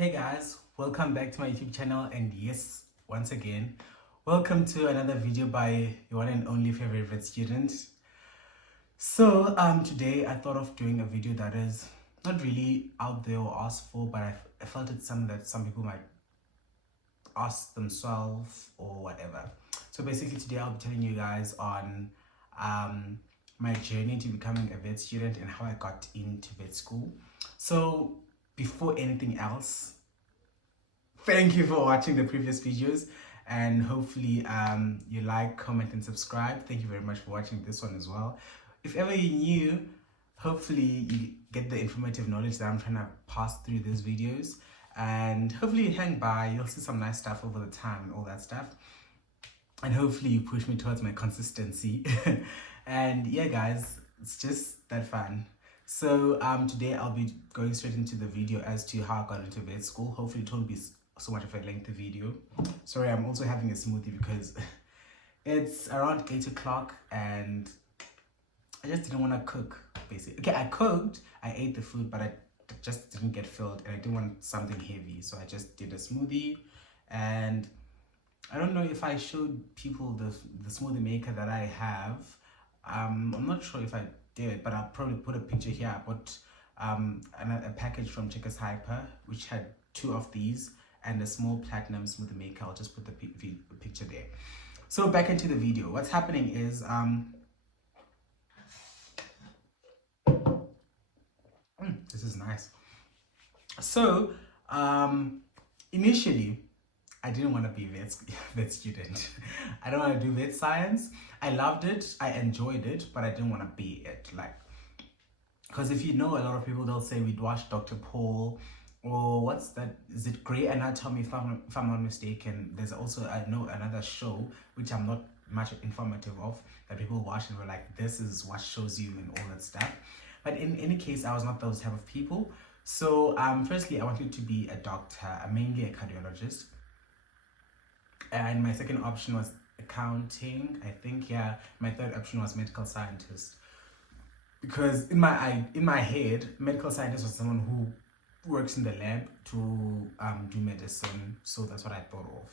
Hey guys, welcome back to my YouTube channel, and yes, once again, welcome to another video by your one and only favorite VetStudent. So today I thought of doing a video that is not really out there or asked for, but I felt it's something that some people might ask themselves or whatever. So basically today I'll be telling you guys on my journey to becoming a vet student and how I got into vet school. So before anything else, thank you for watching the previous videos, and hopefully you like, comment and subscribe. Thank you very much for watching this one as well. If ever you're new, hopefully you get the informative knowledge that I'm trying to pass through these videos, and hopefully you hang by, you'll see some nice stuff over the time and all that stuff, and hopefully you push me towards my consistency. And yeah guys, it's just that fun. So today I'll be going straight into the video as to how I got into vet school. Hopefully it won't be so much of a lengthy video. Sorry, I'm also having a smoothie because it's around 8 o'clock and I just didn't want to cook, basically. Okay, I cooked, I ate the food, but I just didn't get filled and I didn't want something heavy. So I just did a smoothie, and I don't know if I showed people the smoothie maker that I have. I'm not sure if I did, but I'll probably put a picture here. I bought a package from Checkers Hyper, which had 2 of these and a small platinum smoothie maker. I'll just put the picture there. So back into the video. What's happening is this is nice. So initially I didn't want to be a vet student. I don't want to do vet science. I loved it, I enjoyed it, but I didn't want to be it. Like, because if you know, a lot of people, they'll say we'd watch Dr. Paul, or what's that? Is it Grey Anatomy? If I'm not mistaken. There's also, I know, another show which I'm not much informative of, that people watch and were like, this is what shows you and all that stuff. But in any case, I was not those type of people. So firstly, I wanted to be a doctor, mainly a cardiologist. And my second option was accounting, I think. Yeah, my third option was medical scientist, because in my head, medical scientist was someone who works in the lab to do medicine. So that's what I thought of.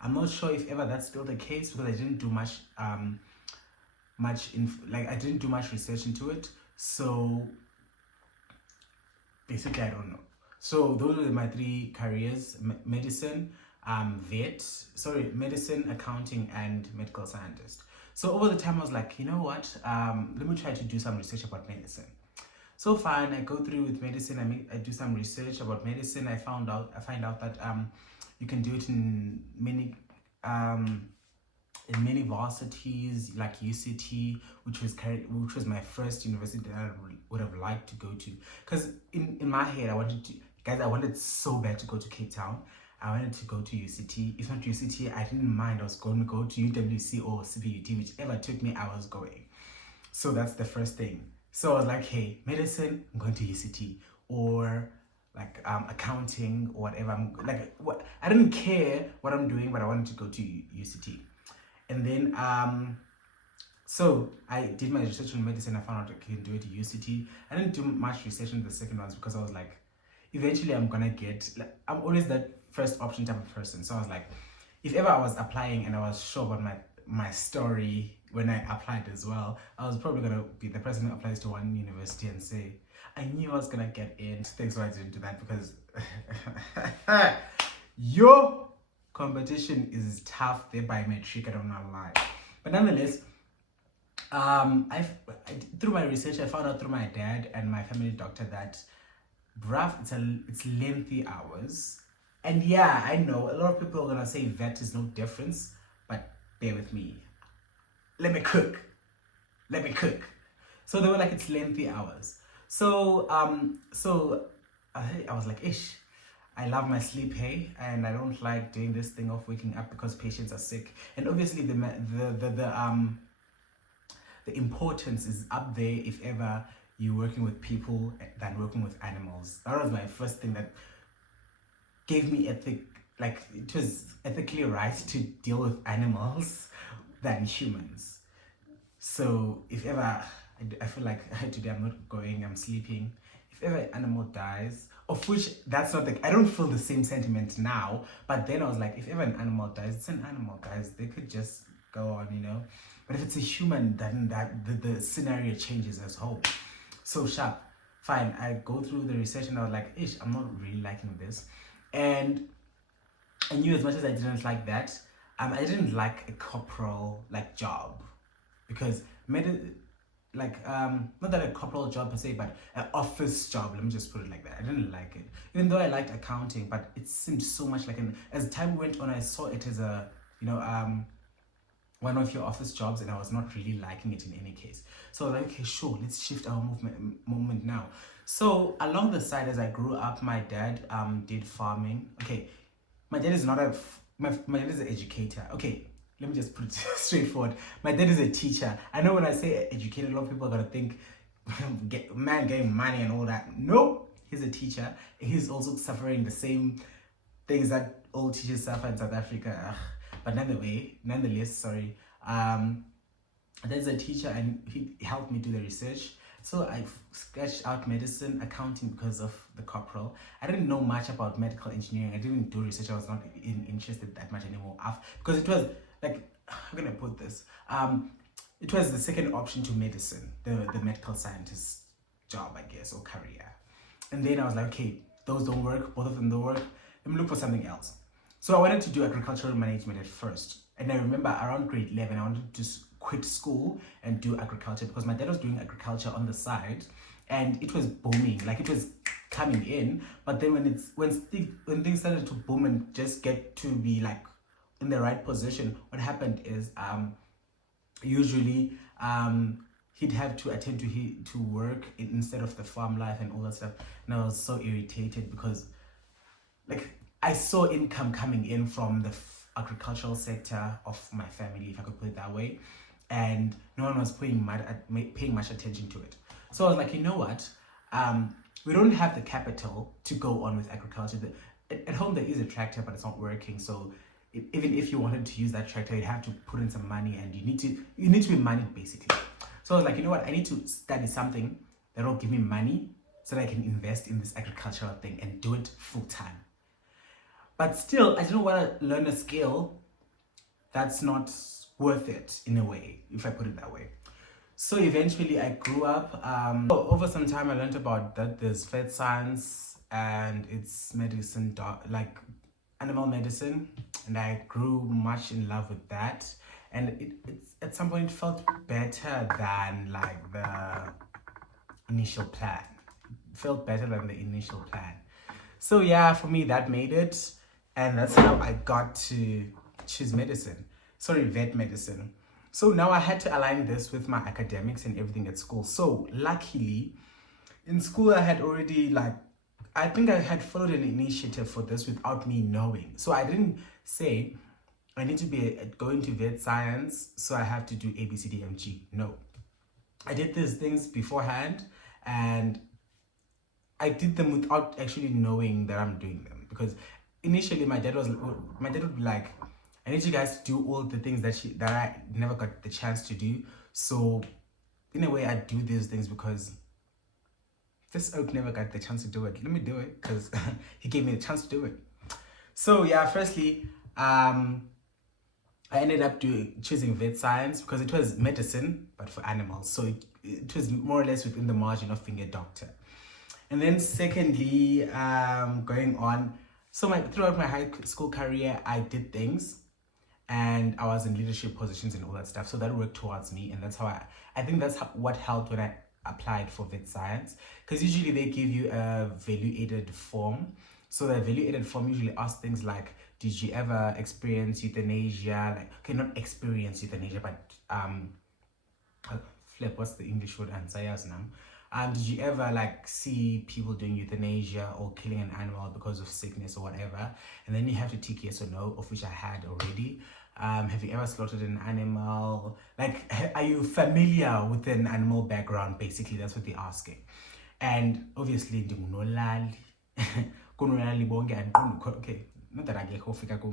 I'm not sure if ever that's still the case, because I didn't do much I didn't do much research into it. So basically I don't know. So those were my 3 careers: medicine, medicine, accounting and medical scientist. So over the time I was like, you know what, let me try to do some research about medicine. So fine, I go through with medicine, I do some research about medicine. I find out that you can do it in many varsities, like UCT, which was my first university that I would have liked to go to. Because in my head, I wanted so bad to go to Cape Town. I wanted to go to UCT. If not UCT, I didn't mind. I was going to go to UWC or CPUT, whichever took me, I was going. So that's the first thing. So I was like, hey, medicine, I'm going to UCT, or like accounting or whatever. I didn't care what I'm doing, but I wanted to go to UCT. And then so I did my research on medicine. I found out I can do it at UCT. I didn't do much research on the second ones because I was like, eventually I'm gonna get, I'm always that first option type of person. So I was like, if ever I was applying and I was sure about my story when I applied as well, I was probably gonna be the person who applies to one university and say, I knew I was gonna get in. Thanks why I didn't do that, because your competition is tough there by metric, I don't know lie. But nonetheless, through my research, I found out through my dad and my family doctor that, bruv, it's lengthy hours. And yeah, I know a lot of people are gonna say vet is no difference, but bear with me. Let me cook. So they were like, it's lengthy hours. So I was like, ish, I love my sleep, hey, and I don't like doing this thing of waking up because patients are sick. And obviously the importance is up there if ever you're working with people than working with animals. That was my first thing that gave me it was ethically right to deal with animals than humans. So if ever I feel like today I'm not going, I'm sleeping, if ever an animal dies, of which that's not I don't feel the same sentiment now, but then I was like, if ever an animal dies, it's an animal, guys. They could just go on, you know. But if it's a human, then the scenario changes as whole. So sharp. Fine. I go through the research and I was like, ish, I'm not really liking this. And I knew as much as I didn't like that, I didn't like a corporal like job, because not that a corporal job per se, but an office job, let me just put it like that. I didn't like it, even though I liked accounting, but it seemed so much like as time went on, I saw it as a, you know, one of your office jobs, and I was not really liking it in any case. So I was like, okay, sure, let's shift our moment now. So along the side, as I grew up, my dad did farming. Okay, my dad is not my dad is an educator. Okay, let me just put it straightforward. My dad is a teacher. I know when I say educated, a lot of people are gonna think man getting money and all that. No, he's a teacher. He's also suffering the same things that all teachers suffer in South Africa. But nonetheless, sorry. There's a teacher and he helped me do the research. So I sketched out medicine, accounting because of the corporal. I didn't know much about medical engineering. I didn't do research. I was not interested that much anymore. Because it was like, how can I put this? It was the second option to medicine, the medical scientist job, I guess, or career. And then I was like, okay, those don't work. Both of them don't work. Let me look for something else. So I wanted to do agricultural management at first. And I remember around grade 11, I wanted to quit school and do agriculture, because my dad was doing agriculture on the side and it was booming, like it was coming in. But then when things started to boom and just get to be like in the right position, what happened is usually he'd have to attend to work instead of the farm life and all that stuff. And I was so irritated because like I saw income coming in from the agricultural sector of my family, if I could put it that way, and no one was paying much attention to it. So I was like, you know what? We don't have the capital to go on with agriculture. At home there is a tractor, but it's not working. So even if you wanted to use that tractor, you have to put in some money, and you need to be moneyed basically. So I was like, you know what? I need to study something that will give me money so that I can invest in this agricultural thing and do it full time. But still, I didn't want to learn a skill that's not worth it in a way, if I put it that way. So eventually I grew up. Over some time I learned about that there's vet science and it's medicine, like animal medicine. And I grew much in love with that. And it at some point felt better than like the initial plan. It felt better than the initial plan. So yeah, for me that made it. And that's how I got to choose vet medicine. So now I had to align this with my academics and everything at school. So luckily, in school I had already I think I had followed an initiative for this without me knowing. So I didn't say I need to be going to vet science, so I have to do A, B, C, D, M, G. No. I did these things beforehand, and I did them without actually knowing that I'm doing them, because initially my dad would be like, I need you guys to do all the things that I never got the chance to do. So in a way I do these things because this oak never got the chance to do it. Let me do it because he gave me the chance to do it. So yeah, firstly, I ended up choosing vet science because it was medicine but for animals. So it was more or less within the margin of being a doctor. And then secondly, going on, so throughout my high school career, I did things and I was in leadership positions and all that stuff. So that worked towards me, and that's how I think that's what helped when I applied for vet science, because usually they give you a value-added form. So the value-added form usually asks things like, did you ever experience euthanasia? Like, okay, not experience euthanasia, but flip, what's the English word? Did you ever see people doing euthanasia or killing an animal because of sickness or whatever? And then you have to tick yes or no, of which I had already. Have you ever slaughtered an animal? Are you familiar with an animal background? Basically, that's what they're asking. And obviously, okay, not that I get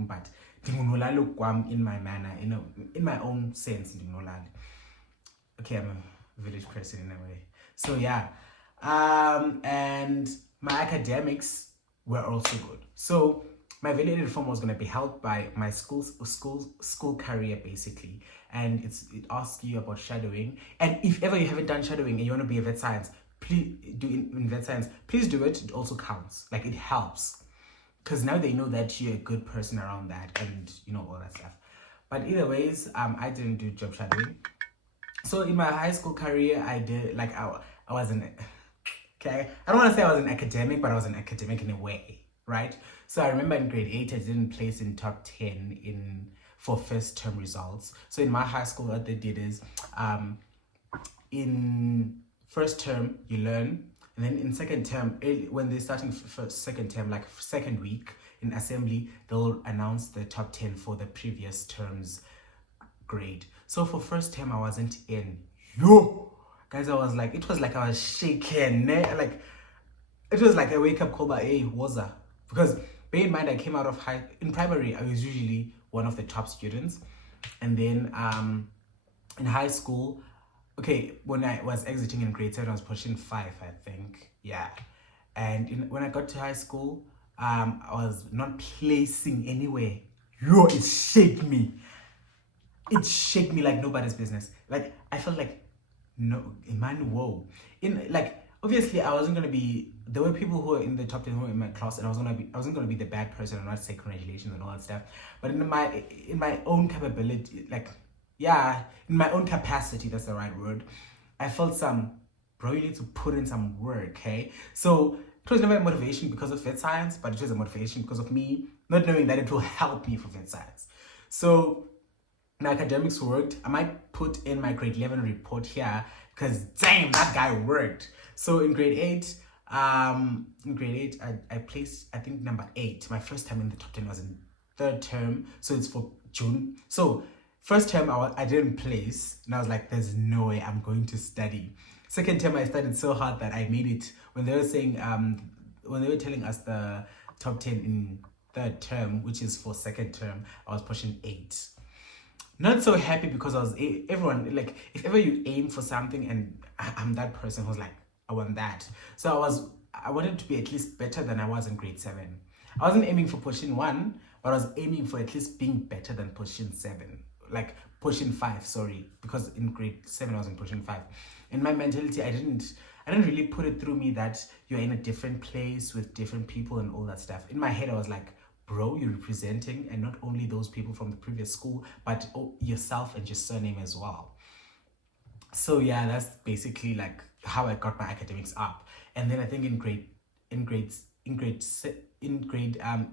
but in my manner, in my own sense, okay, I'm a village person in a way. So yeah, and my academics were also good. So my validated form was going to be held by my school career basically, and it asks you about shadowing. And if ever you haven't done shadowing and you want to be a vet science, please do in vet science. Please do it. It also counts. Like, it helps because now they know that you're a good person around that, and you know, all that stuff. But either ways, I didn't do job shadowing. So in my high school career, I did, like, I was an, okay, I don't want to say I was an academic, but I was an academic in a way, right? So I remember in grade 8, I didn't place in top 10 for first term results. So in my high school, what they did is, in first term, you learn, and then in second term, when they're starting second term, like second week in assembly, they'll announce the top 10 for the previous term's grade. So for first term, I wasn't in. Yo! Guys, I was like, it was like I was shaking. Like, it was like a wake-up call by, hey, Waza. Because bear in mind, I came out of in primary, I was usually one of the top students. And then in high school, okay, when I was exiting in grade 7, I was pushing 5, I think. Yeah. And when I got to high school, I was not placing anywhere. Yo, it shook me. It shook me like nobody's business. Like, I felt like, no, man, whoa. Like, obviously, I wasn't gonna be. There were people who were in the top 10 who were in my class, and I wasn't gonna be the bad person and not say congratulations and all that stuff. But in my own capability, like, yeah, in my own capacity, that's the right word, I felt bro, you need to put in some work, okay? So it was never a motivation because of vet science, but it was a motivation because of me not knowing that it will help me for vet science. So my academics worked. I might put in my grade 11 report here because damn, that guy worked. So in grade 8, I placed, I think, number 8. My first time in the top 10 was in third term, so it's for June. So first term, I didn't place, and I was like, there's no way I'm going to study. Second term, I studied so hard that I made it. When they were saying, when they were telling us the top 10 in third term, which is for second term, I was pushing 8. Not so happy because everyone, like, if ever you aim for something, and I'm that person who's like, I want that. So I wanted to be at least better than I was in grade 7. I wasn't aiming for pushing 1, but I was aiming for at least being better than pushing 7. Like, pushing 5, sorry, because in grade 7 I wasn't pushing 5. In my mentality, I didn't really put it through me that you're in a different place with different people and all that stuff. In my head, I was like, bro, you're representing, and not only those people from the previous school, but yourself and your surname as well. So yeah, that's basically like how I got my academics up. And then I think in grade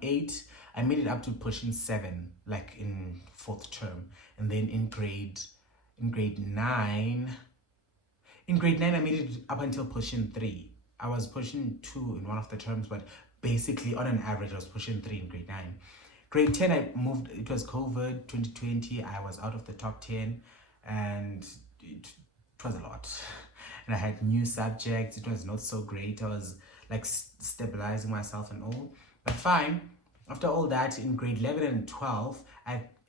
8, I made it up to pushing 7, like in 4th term. And then in grade 9, I made it up until pushing 3. I was pushing 2 in one of the terms, but basically on an average I was pushing 3 in grade 9. Grade 10, I moved. It was COVID 2020. I was out of the top 10, and it was a lot. And I had new subjects. It was not so great. I was like stabilizing myself and all, but fine. After all that, in grade 11 and 12,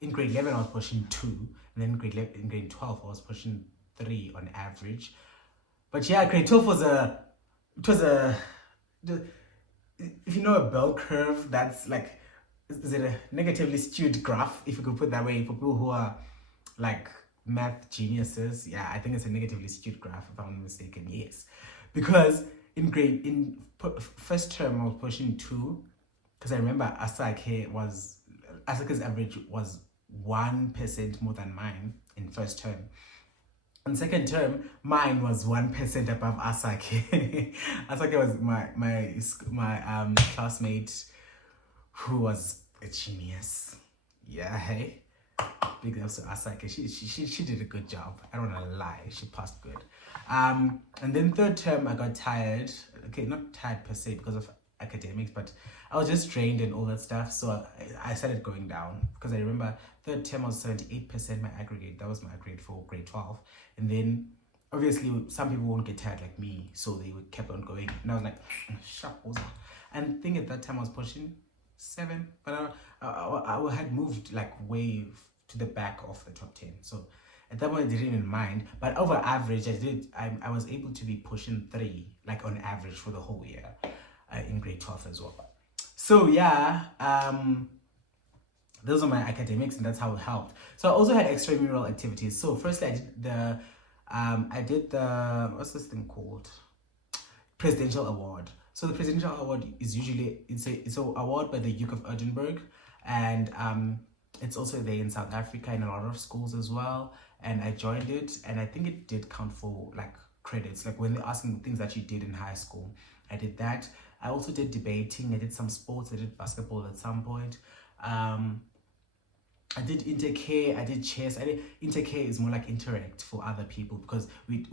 in grade 11 I was pushing 2, and then in grade 12 I was pushing 3 on average. But yeah, grade 12 was if you know a bell curve, that's like, is it a negatively skewed graph, if you could put it that way, for people who are like math geniuses? Yeah, I think it's a negatively skewed graph, if I'm not mistaken. Yes, because in first term I was pushing 2, because I remember Asaka's average was 1% more than mine in first term. In second term, mine was 1% above Asake. Asake was my classmate who was a genius. Yeah, hey. Big ups to Asake. She did a good job. I don't want to lie. She passed good. And then third term, I got tired. Okay, not tired per se because of academics, but I was just drained and all that stuff. So I started going down, because I remember third term was 78% my aggregate. That was my grade for grade 12. And then obviously some people won't get tired like me, so they kept on going. And I was like, sharp. And I think at that time I was pushing 7, but I had moved like way to the back of the top 10. So at that point I didn't even mind. But over average, I was able to be pushing 3, like on average for the whole year. in grade 12 as well. So yeah, those are my academics, and that's how it helped. So I also had extramural activities. So firstly, I did the what's this thing called? Presidential award. So the presidential award is usually it's an award by the Duke of Edinburgh, and it's also there in South Africa in a lot of schools as well. And I joined it, and I think it did count for like credits, like when they're asking things that you did in high school. I did that. I also did debating. I did some sports. I did basketball at some point. I did intercare, I did chess. Intercare is more like interact for other people, because we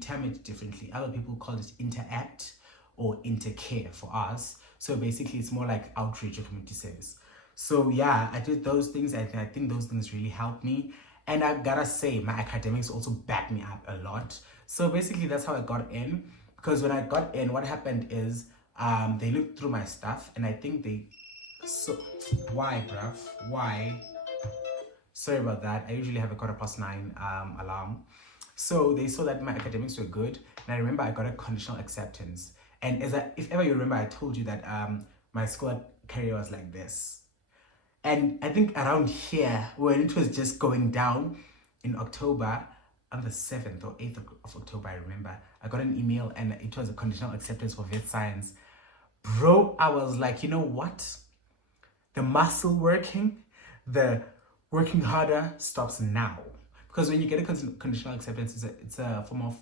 term it differently. Other people call it interact or intercare for us. So basically it's more like outreach or community service. So yeah, I did those things, and I think those things really helped me. And I gotta say, my academics also backed me up a lot. So basically that's how I got in, because when I got in, what happened is they looked through my stuff, and I think why bruv, why? Sorry about that. I usually have a 9:15 alarm. So they saw that my academics were good, and I remember I got a conditional acceptance. And if ever you remember, I told you that my school career was like this. And I think around here, when it was just going down in October, on the 7th or 8th of October, I remember, I got an email, and it was a conditional acceptance for vet science. Bro, I was like, you know what? The muscle working, the working harder stops now. Because when you get a conditional acceptance, it's a form of,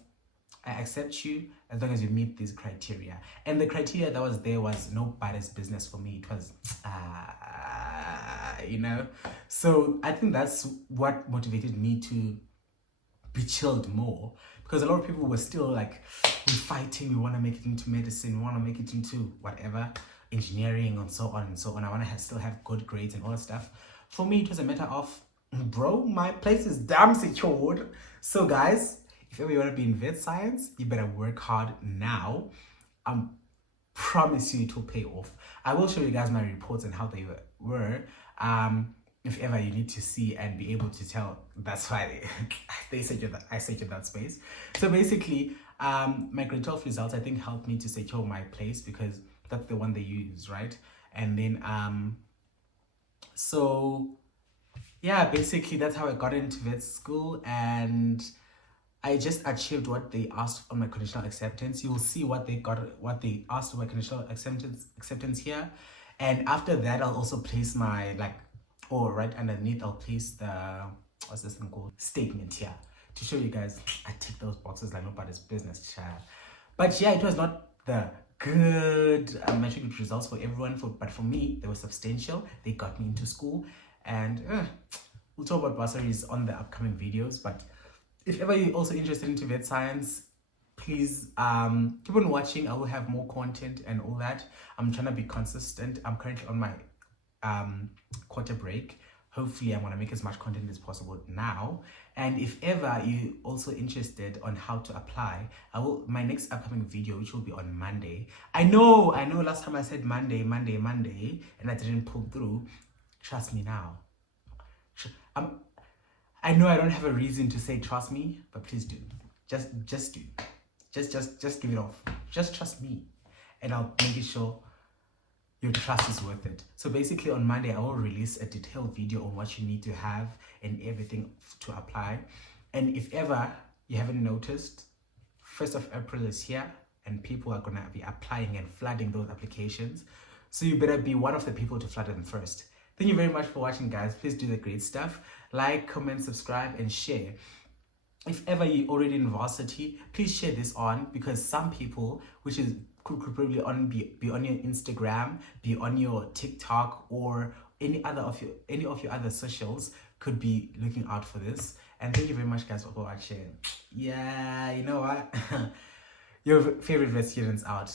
I accept you as long as you meet these criteria. And the criteria that was there was nobody's business for me. It was, you know. So I think that's what motivated me to be chilled more. Because a lot of people were still like, we're fighting, we want to make it into medicine, we want to make it into whatever, engineering and so on and so on. I want to still have good grades and all that stuff. For me, it was a matter of, bro, my place is damn secured. So guys, if ever you want to be in vet science, you better work hard now. I promise you it will pay off. I will show you guys my reports and how they were. If ever you need to see and be able to tell, that's why I secured that space. So basically, my grade 12 results, I think, helped me to secure my place, because that's the one they use, right? And then so yeah, basically that's how I got into vet school, and I just achieved what they asked on my conditional acceptance. You will see what they asked on my conditional acceptance here. And after that, I'll also place my right underneath, I'll place the, what's this thing called, statement here, to show you guys I tick those boxes like nobody's business, child. But yeah, it was not the good metric results for everyone, but for me they were substantial. They got me into school, and we'll talk about bursaries on the upcoming videos. But if ever you're also interested into vet science, please keep on watching. I will have more content and all that. I'm trying to be consistent. I'm currently on my quarter break. Hopefully I'm going to make as much content as possible now. And if ever you also interested on how to apply, my next upcoming video, which will be on Monday. I know last time I said Monday, and I didn't pull through. Trust me now. I know I don't have a reason to say trust me, but please do. Just do. Just give it off. Just trust me, and I'll make sure your trust is worth it. So basically on Monday, I will release a detailed video on what you need to have and everything to apply. And if ever you haven't noticed, 1st of April is here, and people are going to be applying and flooding those applications. So you better be one of the people to flood them first. Thank you very much for watching, guys. Please do the great stuff. Like, comment, subscribe, and share. If ever you're already in varsity, please share this on, because some people, which is could probably be on your Instagram, be on your TikTok, or any of your other socials, could be looking out for this. And thank you very much, guys, for watching. Yeah, you know what? Your favorite vet students out.